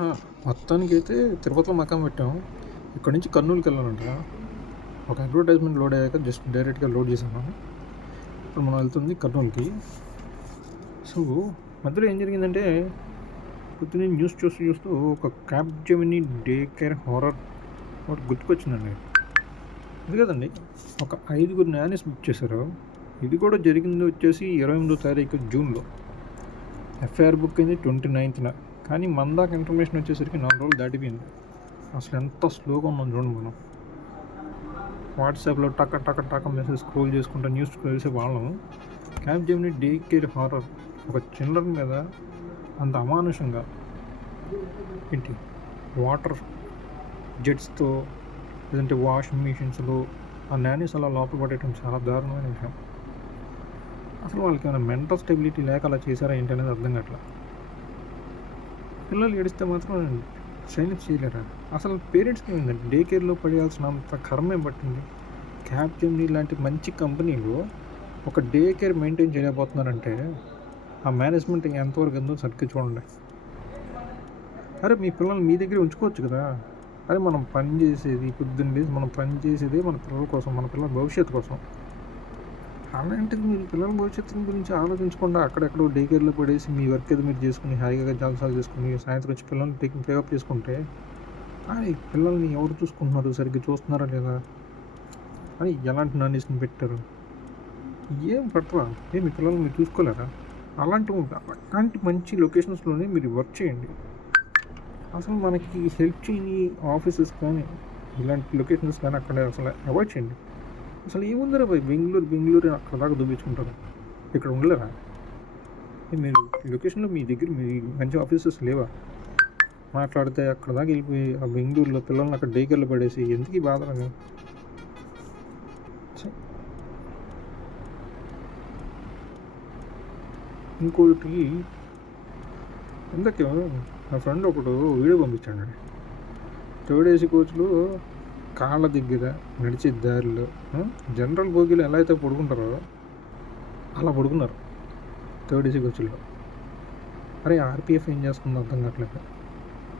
ఆ! మొత్తానికైతే తిరుపతిలో మకాం పెట్టాం. ఇక్కడి నుంచి కర్నూలుకెళ్ళాలంట. ఒక అడ్వర్టైజ్‌మెంట్ లోడ్ అయ్యాక జస్ట్ డైరెక్ట్‌గా లోడ్ చేశాను. ఇప్పుడు మనం వెళ్తుంది కర్నూలుకి. సో, మధ్యలో ఏం జరిగిందంటే, పొద్దున్నే న్యూస్ చూస్తూ ఒక క్యాప్‌జెమినీ డే కేర్ హారర్ ఒకటి గుర్తుకొచ్చిందండి. అది కాదండి, ఒక 5గురు నానీస్ బుక్ చేశారు. ఇది కూడా జరిగింది వచ్చేసి 28వ తారీఖు జూన్‌లో. ఎఫ్ఐఆర్ బుక్ అయింది 29న. కానీ మన దాకా ఇన్ఫర్మేషన్ వచ్చేసరికి 4 రోజులు దాటిపోయింది. అసలు ఎంత స్లోగా ఉన్నాం చూడండి మనం. వాట్సాప్లో టక టక టక మెసేజ్ స్క్రోల్ చేసుకుంటూ న్యూస్ కలిసే వాళ్ళం. క్యాప్‌జెమినీ డే కేర్ హారర్ ఒక చిల్డ్రన్ మీద అంత అమానుషంగా ఏంటి వాటర్ జెట్స్తో లేదంటే వాషింగ్ మిషన్స్లో ఆ నానీస్ అలా లోపల పడేయడం చాలా దారుణమైన విషయం. అసలు వాళ్ళకి ఏమైనా మెంటల్ స్టెబిలిటీ లేక అలా చేశారా ఏంటి అనేది అర్థం కావట్లేదు. పిల్లలు ఏడిస్తే మాత్రం సైలెన్స్ చేయలేరా? అసలు పేరెంట్స్కి ఏంటంటే డే కేర్లో పడేయాల్సినంత కర్మ ఏం పట్టింది? క్యాప్‌జెమినీ లాంటి మంచి కంపెనీలో ఒక డే కేర్ మెయింటైన్ చేయలేకపోతున్నారంటే ఆ మేనేజ్మెంట్ ఎంతవరకు ఉందో సరిగ్గా చూడండి. అరే మీ పిల్లల్ని మీ దగ్గరే ఉంచుకోవచ్చు కదా. అరే మనం పని చేసేది పొద్దున్న లేసి మనం పని చేసేదే మన పిల్లల కోసం, మన పిల్లల భవిష్యత్తు కోసం. అలాంటిది మీరు పిల్లల భవిష్యత్తు గురించి ఆలోచించకుండా అక్కడెక్కడో డే కేర్లో పడేసి మీ వర్క్ ఏదో మీరు చేసుకుని హాయిగా జలసాలు చేసుకుని సాయంత్రం వచ్చి పిల్లల్ని పికప్ చేసుకుంటే ఈ పిల్లల్ని ఎవరు చూసుకుంటున్నారు, సరిగ్గా చూస్తున్నారా లేదా అని ఎలాంటి నాన్నీస్ని పెట్టారు? ఏం పట్టరా? మీ పిల్లల్ని మీరు చూసుకోలేరా? అలాంటి మంచి లొకేషన్స్లోనే మీరు వర్క్ చేయండి. అసలు మనకి హెల్ప్ చేయని ఆఫీసెస్ కానీ ఇలాంటి లొకేషన్స్ కానీ అక్కడ అసలు అవాయిడ్ చేయండి. అసలు ఏముందరా భయ్, బెంగళూరు అక్కడ దాకా చూపించుకుంటారు, ఇక్కడ ఉండలేరా? మీరు లొకేషన్లో మీ దగ్గర మీ మంచి ఆఫీసెస్ లేవా? మాట్లాడితే అక్కడ దాకా వెళ్ళిపోయి ఆ బెంగళూరులో పిల్లల్ని అక్కడ డే కేర్లో పడేసి ఎందుకు ఈ బాధలని. ఇంకోటి ఇందాక నా ఫ్రెండ్ ఒకడు వీడియో పంపించాడు. థర్డ్ ఏసీ కోచ్లు కాళ్ళ దగ్గర నడిచే దారిలో జనరల్ బోగీలు ఎలా అయితే పడుకుంటారో అలా పడుకున్నారు థర్డ్ ఏసీ కోచ్లో. అరే ఆర్పిఎఫ్ ఏం చేస్తుందో అర్థం కావట్లేదు.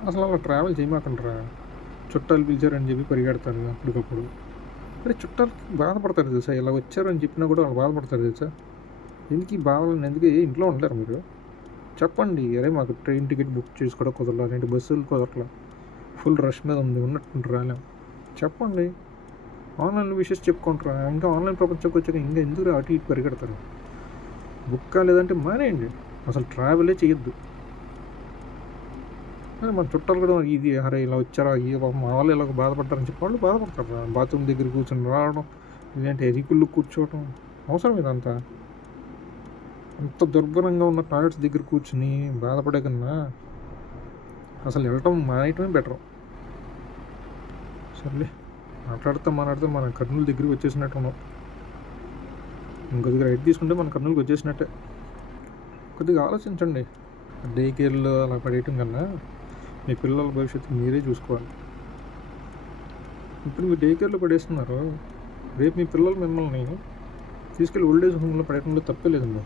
అసలు అలా ట్రావెల్ చేయమాకంటారా? చుట్టాలు పిలిచారని చెప్పి పరిగెడతారు అప్పటికప్పుడు. అరే చుట్టాలకి బాధపడతారు తెలుసా, ఇలా వచ్చారని చెప్పినా కూడా వాళ్ళు బాధపడతారు తెలుసా. ఎందుకు ఈ బాధలను ఎందుకు ఇంట్లో ఉండలేరు మీరు? చెప్పండి, అరే మాకు ట్రైన్ టికెట్ బుక్ చేసుకోవడం కుదరలా, లేదంటే బస్సులు కుదరలా, ఫుల్ రష్ మీద ఉంది, ఉన్నట్టు రాలేం. చెప్పండి, ఆన్లైన్లో విషయస్ చెప్పుకుంటారా? ఇంకా ఆన్లైన్ ప్రపంచంకి వచ్చాక ఇంకా ఎందుకు అటు ఇటు పరిగెడతారు? బుక్ కాలేదంటే మానేయండి, అసలు ట్రావెలే చేయొద్దు. అదే మన చుట్టాలు కూడా ఇది అరే ఇలా వచ్చారా, మా వాళ్ళు ఇలా బాధపడతారని చెప్పి వాళ్ళు బాధపడతారు. బాత్రూమ్ దగ్గర కూర్చొని రావడం, లేదంటే ఎరికుళ్ళు కూర్చోవడం అవసరం ఇదంతా. అంత దుర్భరంగా ఉన్న టాయిలెట్స్ దగ్గర కూర్చుని బాధపడే కన్నా అసలు వెళ్ళటం మానేయటమే బెటర్. సర్లే, మాట్లాడితే మన కర్నూలు దగ్గరికి వచ్చేసినట్టు ఉన్నాం. ఇంకొద్దిగా రైట్ తీసుకుంటే మన కర్నూలుకి వచ్చేసినట్టే. కొద్దిగా ఆలోచించండి. డే కేర్లో అలా పడేయటం కన్నా మీ పిల్లల భవిష్యత్తు మీరే చూసుకోవాలి. ఇప్పుడు మీరు డే కేర్లో పడేస్తున్నారు, రేపు మీ పిల్లలు మిమ్మల్ని తీసుకెళ్ళి ఓల్డ్ ఏజ్ హోమ్లో పడేయడంలో తప్పే లేదండి.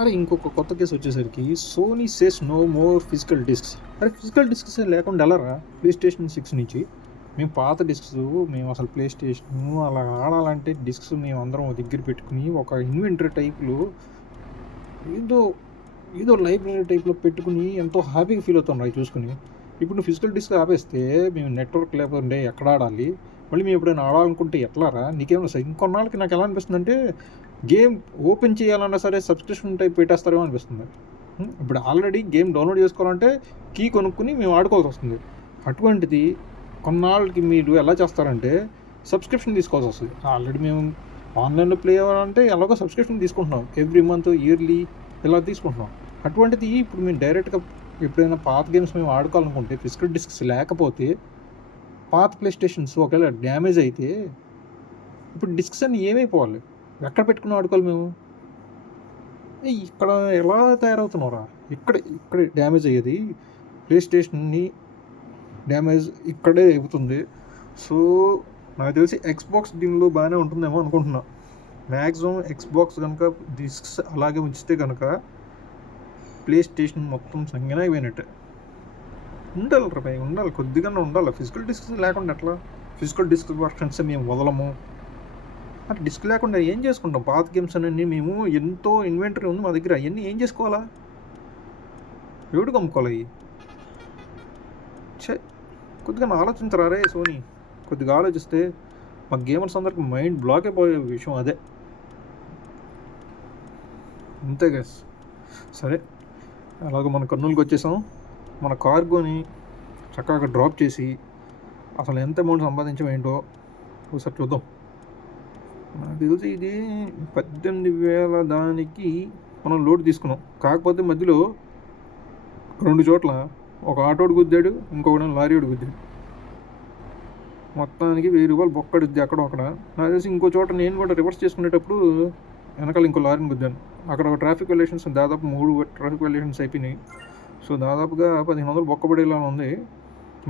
అరే ఇంకొక కొత్త కేసు వచ్చేసరికి Sony says no more physical discs. అరే ఫిజికల్ డిస్క్స్ లేకుండా వెళ్ళరా ప్లే స్టేషన్ 6 నుంచి? మేము పాత డిస్క్స్, మేము అసలు ప్లే స్టేషన్ అలా ఆడాలంటే డిస్క్స్ మేము అందరం దగ్గర పెట్టుకుని ఒక ఇన్వెంటరీ టైప్లో ఏదో ఏదో లైబ్రరీ టైప్లో పెట్టుకుని ఎంతో హ్యాపీగా ఫీల్ అవుతాం అవి చూసుకుని. ఇప్పుడు నువ్వు ఫిజికల్ డిస్క్ ఆపేస్తే మేము నెట్వర్క్ లేకపోతే ఎక్కడ ఆడాలి? మళ్ళీ మేము ఎప్పుడైనా ఆడాలనుకుంటే ఎట్లారా? నీకేమన్నా ఇంకొన్నాళ్ళకి నాకు ఎలా అనిపిస్తుంది అంటే గేమ్ ఓపెన్ చేయాలన్నా సరే సబ్స్క్రిప్షన్ టైప్ పెట్టేస్తారేమో అనిపిస్తుంది. ఇప్పుడు ఆల్రెడీ గేమ్ డౌన్లోడ్ చేసుకోవాలంటే కీ కొనుక్కుని మేము ఆడుకోవాల్సి వస్తుంది. అటువంటిది కొన్నాళ్ళకి మీరు ఎలా చేస్తారంటే సబ్స్క్రిప్షన్ తీసుకోవాల్సి వస్తుంది. ఆల్రెడీ మేము ఆన్లైన్లో ప్లే అవ్వాలంటే ఎలాగో సబ్స్క్రిప్షన్ తీసుకుంటున్నాం, ఎవ్రీ మంత్ ఇయర్లీ ఇలా తీసుకుంటున్నాం. అటువంటిది ఇప్పుడు మేము డైరెక్ట్గా ఎప్పుడైనా పాత గేమ్స్ మేము ఆడుకోవాలనుకుంటే ఫిజికల్ డిస్క్స్ లేకపోతే పాత ప్లే స్టేషన్స్ ఒకవేళ డ్యామేజ్ అయితే ఇప్పుడు డిస్క్స్ అన్నీ ఏమైపోవాలి? ఎక్కడ పెట్టుకుని ఆడుకోవాలి మేము? ఇక్కడ ఎలా తయారవుతున్నారా? ఇక్కడ డ్యామేజ్ అయ్యేది ప్లే స్టేషన్ని డ్యామేజ్ ఇక్కడే అవుతుంది. సో నాకు తెలిసి ఎక్స్బాక్స్ దీనిలో బాగానే ఉంటుందేమో అనుకుంటున్నా. మ్యాక్సిమం ఎక్స్బాక్స్ కనుక డిస్క్స్ అలాగే ఉంచితే కనుక ప్లే స్టేషన్ మొత్తం సంగన అయిపోయినట్టే. ఉండాలి రా భయ్, ఉండాలి, కొద్దిగా ఉండాలి. ఫిజికల్ డిస్క్ లేకుండా ఎట్లా? ఫిజికల్ డిస్క్ వర్షన్స్ మేము వదలము. అంటే డిస్క్ లేకుండా ఏం చేసుకుంటాం? పాత గేమ్స్ అన్నీ మేము ఎంతో ఇన్వెంటరీ ఉంది మా దగ్గర, అవన్నీ ఏం చేసుకోవాలా? ఎవడు అమ్ముకోవాలి అవి? కొద్దిగా ఆలోచించరా రే సోనీ, కొద్దిగా ఆలోచిస్తే మా గేమర్స్ అందరికి మైండ్ బ్లాక్ అయిపోయే విషయం అదే. అంతే గైస్. సరే, అలాగ మన కర్నూలుకి వచ్చేసాం. మన కార్గోని చక్కగా డ్రాప్ చేసి అసలు ఎంత అమౌంట్ సంపాదించాం ఏంటో ఒకసారి చూద్దాం. నాకు తెలిసి ఇది 18,000 దానికి మనం లోడ్ తీసుకున్నాం. కాకపోతే మధ్యలో 2 చోట్ల ఒక ఆటోడు గుద్దాడు, ఇంకొకటి లారీడు గుద్దాడు. మొత్తానికి 1000 రూపాయలు బొక్కడుద్ది అక్కడ ఒకడ. నాకు తెలిసి ఇంకో చోట నేను కూడా రివర్స్ చేసుకునేటప్పుడు వెనకాల ఇంకో లారీని గుద్దాను. అక్కడ ఒక ట్రాఫిక్ వైలేషన్స్ దాదాపు 3 ట్రాఫిక్ వైలేషన్స్ అయిపోయినాయి. సో దాదాపుగా 1500 బొక్కబడేలా ఉంది.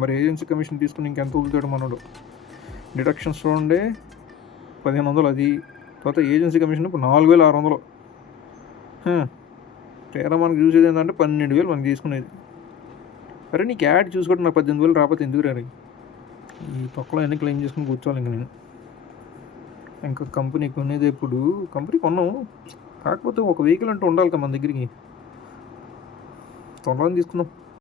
మరి ఏజెన్సీ కమిషన్ తీసుకుని ఇంకెంత వదులుతాడు మనోడు? డిడక్షన్స్ చూడండి, 1500 అది. తర్వాత ఏజెన్సీ కమిషన్ ఇప్పుడు 4600. తీరా మనకు చూసేది ఏంటంటే 12,000 మనకి తీసుకునేది. అరే నీకు యాడ్ చూసుకోవడం నాకు 18,000 రాకపోతే ఎందుకు రా? ఈ తొక్కలో ఎన్ని క్లెయిమ్ చేసుకుని కూర్చోవాలి ఇంక నేను. ఇంకా కంపెనీ కొనేది ఎప్పుడు? కంపెనీ కొన్నాము, కాకపోతే ఒక వెహికల్ అంటూ ఉండాలి కదా మన దగ్గరికి. త్వరలో తీసుకుందాం.